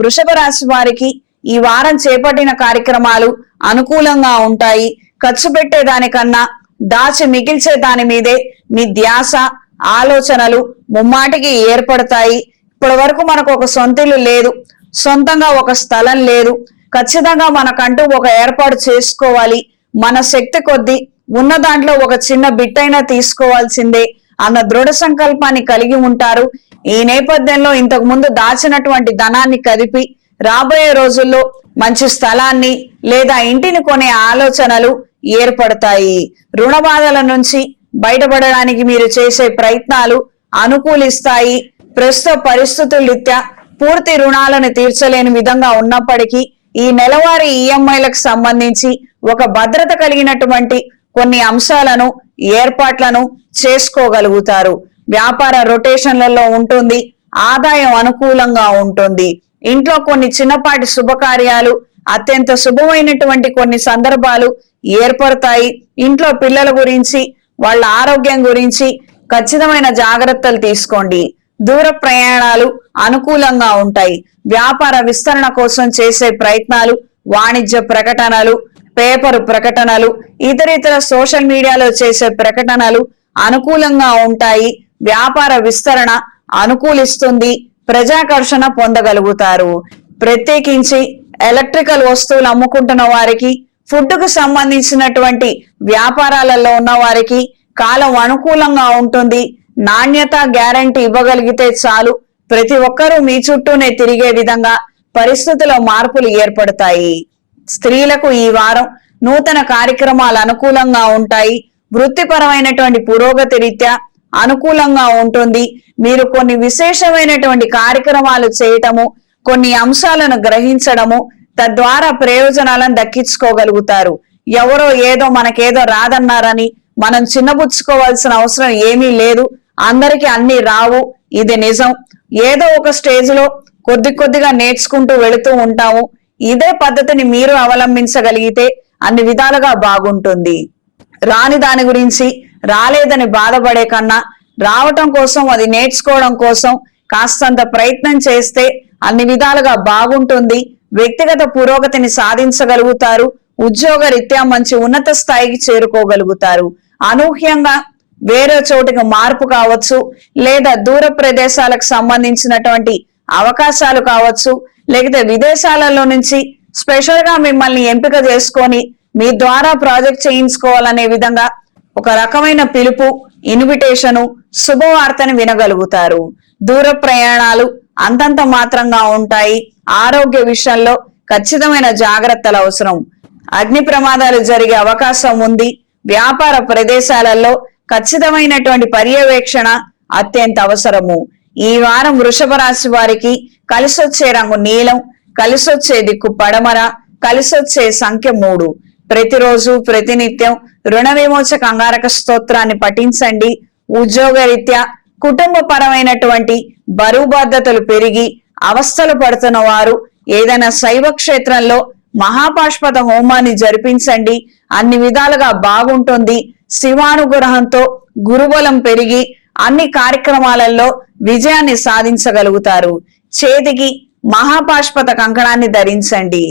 వృషభ రాశి వారికి ఈ వారం చేపట్టిన కార్యక్రమాలు అనుకూలంగా ఉంటాయి. ఖర్చు పెట్టే దానికన్నా దాచి మిగిల్చే దాని మీదే మీ ధ్యాస ఆలోచనలు ముమ్మాటికి ఏర్పడతాయి. ఇప్పటి వరకు మనకు ఒక సొంతిల్లు లేదు. సొంతంగా ఒక స్థలం లేదు. ఖచ్చితంగా మనకంటూ ఒక ఏర్పాటు చేసుకోవాలి. మన శక్తి కొద్దీ ఉన్న దాంట్లో ఒక చిన్న బిట్టైనా తీసుకోవాల్సిందే అన్న దృఢ సంకల్పాన్ని కలిగి ఉంటారు. ఈ నేపథ్యంలో ఇంతకు ముందు దాచినటువంటి ధనాన్ని కదిపి రాబోయే రోజుల్లో మంచి స్థలాన్ని లేదా ఇంటిని కొనే ఆలోచనలు ఏర్పడతాయి. రుణ బాధల నుంచి బయటపడడానికి మీరు చేసే ప్రయత్నాలు అనుకూలిస్తాయి. ప్రస్తుత పరిస్థితుల రీత్యా పూర్తి రుణాలను తీర్చలేని విధంగా ఉన్నప్పటికీ ఈ నెలవారీ ఈఎంఐలకు సంబంధించి ఒక భద్రత కలిగినటువంటి కొన్ని అంశాలను ఏర్పాట్లను చేసుకోగలుగుతారు. వ్యాపార రొటేషన్లలో ఉంటుంది ఆదాయం అనుకూలంగా ఉంటుంది. ఇంట్లో కొన్ని చిన్నపాటి శుభకార్యాలు అత్యంత శుభమైనటువంటి కొన్ని సందర్భాలు ఏర్పడతాయి. ఇంట్లో పిల్లల గురించి వాళ్ళ ఆరోగ్యం గురించి ఖచ్చితమైన జాగ్రత్తలు తీసుకోండి. దూర ప్రయాణాలు అనుకూలంగా ఉంటాయి. వ్యాపార విస్తరణ కోసం చేసే ప్రయత్నాలు వాణిజ్య ప్రకటనలు పేపర్ ప్రకటనలు ఇతర ఇతర సోషల్ మీడియాలో చేసే ప్రకటనలు అనుకూలంగా ఉంటాయి. వ్యాపార విస్తరణ అనుకూలిస్తుంది ప్రజాకర్షణ పొందగలుగుతారు. ప్రత్యేకించి ఎలక్ట్రికల్ వస్తువులు అమ్ముకుంటున్న వారికి ఫుడ్కు సంబంధించినటువంటి వ్యాపారాలలో ఉన్న వారికి కాలం అనుకూలంగా ఉంటుంది. నాణ్యత గ్యారంటీ ఇవ్వగలిగితే చాలు. ప్రతి ఒక్కరూ మీ చుట్టూనే తిరిగే విధంగా పరిస్థితుల్లో మార్పులు ఏర్పడతాయి. స్త్రీలకు ఈ వారం నూతన కార్యక్రమాలు అనుకూలంగా ఉంటాయి. వృత్తిపరమైనటువంటి పురోగతి రీత్యా అనుకూలంగా ఉంటుంది. మీరు కొన్ని విశేషమైనటువంటి కార్యక్రమాలు చేయటము కొన్ని అంశాలను గ్రహించడము తద్వారా ప్రయోజనాలను దక్కించుకోగలుగుతారు. ఎవరో ఏదో మనకేదో రాదన్నారని మనం చిన్నబుచ్చుకోవాల్సిన అవసరం ఏమీ లేదు. అందరికీ అన్ని రావు. ఇది నిజం. ఏదో ఒక స్టేజ్లో కొద్ది కొద్దిగా నేర్చుకుంటూ వెళుతూ ఉంటాము. ఇదే పద్ధతిని మీరు అవలంబించగలిగితే అన్ని విధాలుగా బాగుంటుంది. రాని దాని గురించి రాలేదని బాధపడే కన్నా రావటం కోసం అది నేర్చుకోవడం కోసం కాస్తంత ప్రయత్నం చేస్తే అన్ని విధాలుగా బాగుంటుంది. వ్యక్తిగత పురోగతిని సాధించగలుగుతారు. ఉద్యోగ రీత్యా మంచి ఉన్నత స్థాయికి చేరుకోగలుగుతారు. అనూహ్యంగా వేరే చోటికి మార్పు కావచ్చు లేదా దూర ప్రదేశాలకు సంబంధించినటువంటి అవకాశాలు కావచ్చు లేకపోతే విదేశాలలో నుంచి స్పెషల్గా మిమ్మల్ని ఎంపిక చేసుకొని మీ ద్వారా ప్రాజెక్ట్ చేయించుకోవాలనే విధంగా ఒక రకమైన పిలుపు ఇన్విటేషను శుభవార్తను వినగలుగుతారు. దూర ప్రయాణాలు అంతంత మాత్రంగా ఉంటాయి. ఆరోగ్య విషయంలో ఖచ్చితమైన జాగ్రత్తలు అవసరం. అగ్ని ప్రమాదాలు జరిగే అవకాశం ఉంది. వ్యాపార ప్రదేశాలలో ఖచ్చితమైనటువంటి పర్యవేక్షణ అత్యంత అవసరము. ఈ వారం వృషభ రాశి వారికి కలిసొచ్చే రంగు నీలం కలిసొచ్చే దిక్కు పడమర కలిసొచ్చే సంఖ్య మూడు. ప్రతిరోజు ప్రతినిత్యం రుణ విమోచక అంగారక స్తోత్రాన్ని పఠించండి. ఉద్యోగ రీత్యా కుటుంబ పరమైనటువంటి బరువు బాధ్యతలు పెరిగి అవస్థలు పడుతున్న వారు ఏదైనా శైవ క్షేత్రంలో మహాపాష్పద హోమాన్ని జరిపించండి. అన్ని విధాలుగా బాగుంటుంది. శివానుగ్రహంతో గురుబలం పెరిగి అన్ని కార్యక్రమాలలో విజయాన్ని సాధించగలుగుతారు. చేతికి మహాపాష్పద కంకణాన్ని ధరించండి.